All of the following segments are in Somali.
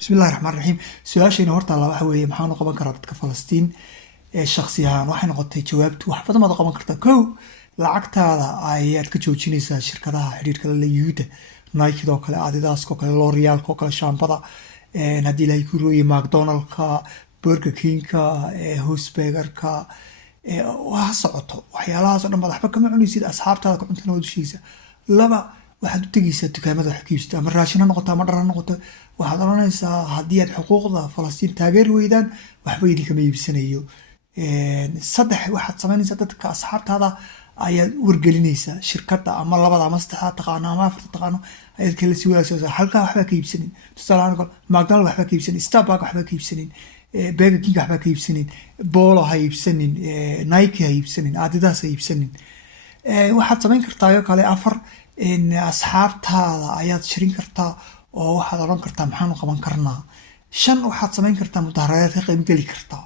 بسم الله الرحمن الرحيم. su-aashayna horta alla waxa weeye maxaanu qaban karaa dadka Falastiin ee shakhsi ahaan waxay noqotay jawaabtu wax badan ma qaban kartaa. Kow, lacagtaada ayaad ka joojinaysaa shirkadaha xiriirka la Yuhuudda, Nike oo kale, Adidas oo kale, L'Oreal oo kale, shaambada haddii ilaahay ku rooyay McDonald's-ka, Burger King-ka, Husberger-ka waa socoto waxyaalahaas oo dhan waxba kama cunaysid asxaabtaada ku cuntada wada shaysa. Laba, waxaad u tegaysaa dukaamada wax ka iibsata ama raashin ha noqoto ama dhar ha noqoto, waxaad oranaysaa haddii aad xuquuqda Falastiin taageeri weydaan waxba idinkama iibsanayo. Saddex, waxaad samaynaysaa dadka asxaabtaada ayaad wargelinaysaa shirkadda ama labada ama saddexda taqaano ama afarta taqaano ayaad kala sii wadaagaysaa halkaa waxba ka iibsanin. Tusaale ahaan McDonald's waxba ka iibsanin, Starbucks waxba ka iibsanin, Burger King waxba ka iibsanin, Polo ha iibsanin, Nike ha iibsanin, Adidas ha iibsanin. Waxaad samayn kartaa oo kale afar, asxaabtaada ayaad shirin kartaa oo waxaad oran kartaa maxaanu qaban karnaa. Shan, waxaad samayn kartaa mudaharaad ka qayb geli kartaa.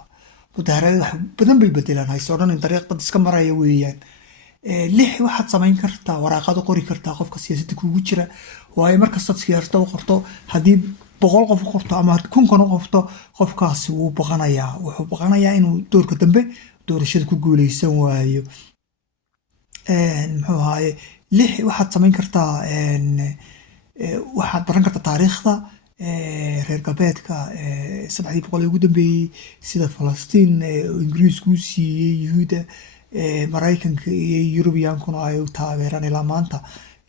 mudaharaad wax badan bay bedelaan hayso odhan dariiq dad iska maraya weeyaan. Lix, waxaad samayn kartaa waraaqado qori kartaa qofka siyaasadda kugu jira, waayo markastaad siyaasada u qorto haddii 100 qof u qorto ama 1000 u qorto qofkaasi wuu wuxuu baqanayaa inuu doorka dambe doorashada ku guuleysan waayo. muxuu ahaye lix, waxaad samayn kartaa waxaad baran kartaa taariikhda reer galbeedka 300 ugu dambeeyay sida Falastiin Ingiriisku siiyay Yuhuudda, Mareykanka iyo Yurubiyankuna ay u taageeraan ilaa maanta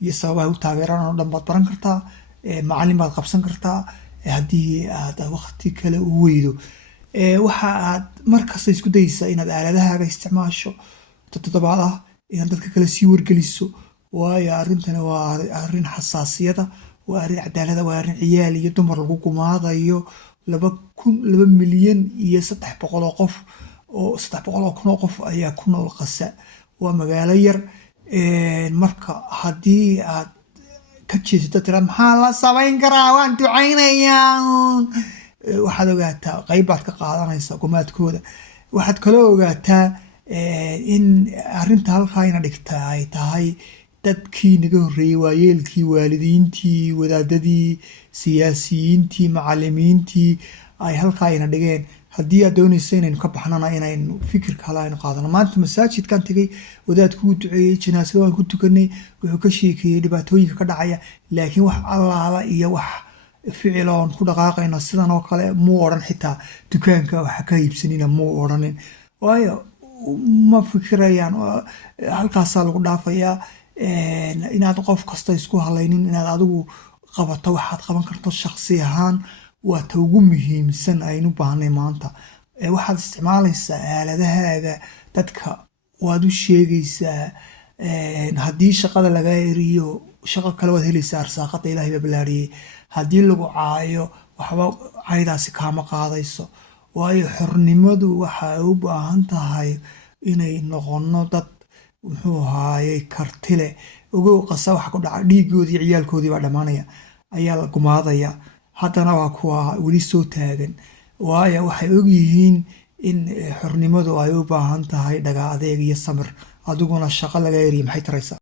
iyo sababaha u taageeraan oo dhan baad baran kartaa. Macallin baad qabsan kartaa haddii aad waqti kale u weydo. waxa aad markasta isku dayaysaa inaad aaladahaaga isticmaasho toddobaad ah inaad dadka kale sii wargeliso, waayo arrintana waa arrin xasaasiyada, waa arrin cadaalada, waa arrin ciyaal iyo dumar lagu gumaadayo 2 milyan iyo 300 qof oo 300 kun oo qof ayaa ku nool Gaza. waa magaalo yar. marka haddii aad ka jeesato tira maxaa la samayn karaa waan ducaynayaa, waxaad ogaataa qayb baad ka qaadanaysaa gumaadkooda. waxaad kaloo ogaataa in arrinta halkaa ina dhigtaa ay tahay dadkii naga horreeyay, waayeelkii, waalidiintii, wadaadadii, siyaasiyiintii, macallimiintii ay halkaa ina dhigeen. haddii aad doonaysa inaynu ka baxnana inaynu fikir kale aynu qaadano. maanta masaajidkan tegay wadaadku wuu duceeyey, janaasada waan ku tukanay, wuxuu ka sheekeeyey dhibaatooyinka ka dhacaya, laakiin wax allaala iyo wax ficil oon ku dhaqaaqayno sidan oo kale muu odhan. xitaa dukaanka waxa ka iibsanina muu odhanin, waayo ma fikirayaan. halkaasaa lagu dhaafayaa. inaad qof kasta isku halaynin, inaad adigu qabato waxaad qaban karto shakhsi ahaan waa ta ugu muhiimsan aynu baahnay maanta. waxaad isticmaalaysaa aaladahaaga, dadka waad u sheegaysaa. haddii shaqada laga eriyo shaqo kale waad helaysaa, arsaaqada ilaahay baa balaariyey. haddii lagu caayo waxba caydaasi kaama qaadayso, waayo xornimadu waxay u baahan tahay inay noqono dad muxuu ahaayey karti leh. ogow Gaza waxa ku dhaca dhiigoodii ciyaalkoodii baa dhammaanaya, ayaa la gumaadaya, haddana waa kuwa weli soo taagan, waayo waxay ogyihiin in xornimadu ay u baahan tahay dhaga adeeg iyo samir. adiguna shaqo laga eriyo maxay taraysaa?